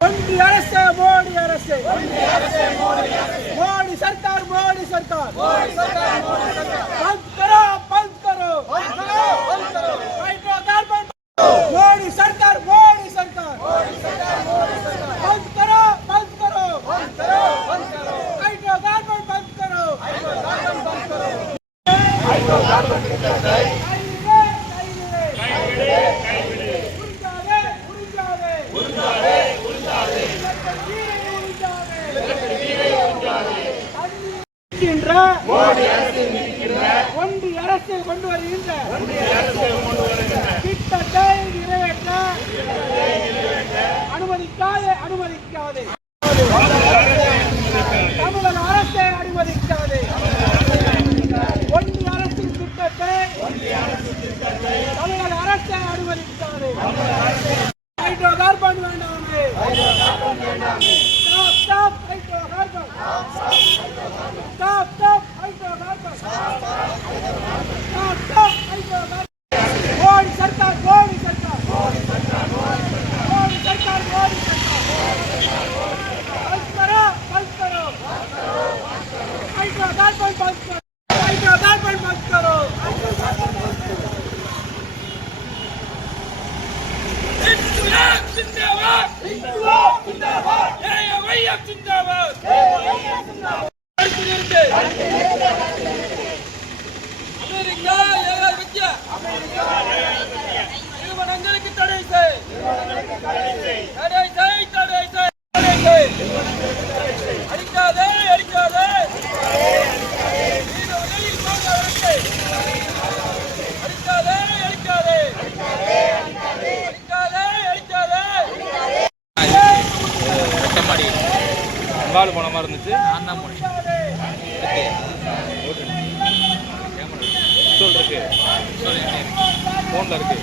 ஒன்றிய அரசு மோடி அரசு மோடி सरकार बंद करो हाइड्रोकार्बन मोदी सरकार बंद करो हाइड्रोकार्बन बंद करो ஒன்றிய அரசில் கொண்டு வருகின்ற திட்டத்தை நிறைவேற்ற அனுமதிக்காதே தமிழக அரசை அனுமதிக்காதே ஒன்றிய அரசின் திட்டத்தை தமிழக அரசை அனுமதிக்காதே ஹைட்ரோகார்பன் வேண்டாமே Stop hydrocarbon. Stop hydrocarbon. Stop hydrocarbon. Modi सरकार बंद करो हाइड्रोकार्बन बंद करो जिंदाबाद जिंदाबाद அமெரிக்கா ஏகாதிபத்திய நிறுவனங்களுக்கு தடை செய் அடிக்காதே அங்காளு போன மாதிரி இருந்துச்சு. நான் தான் போனேன். இருக்கு ஃபோனில் இருக்கு.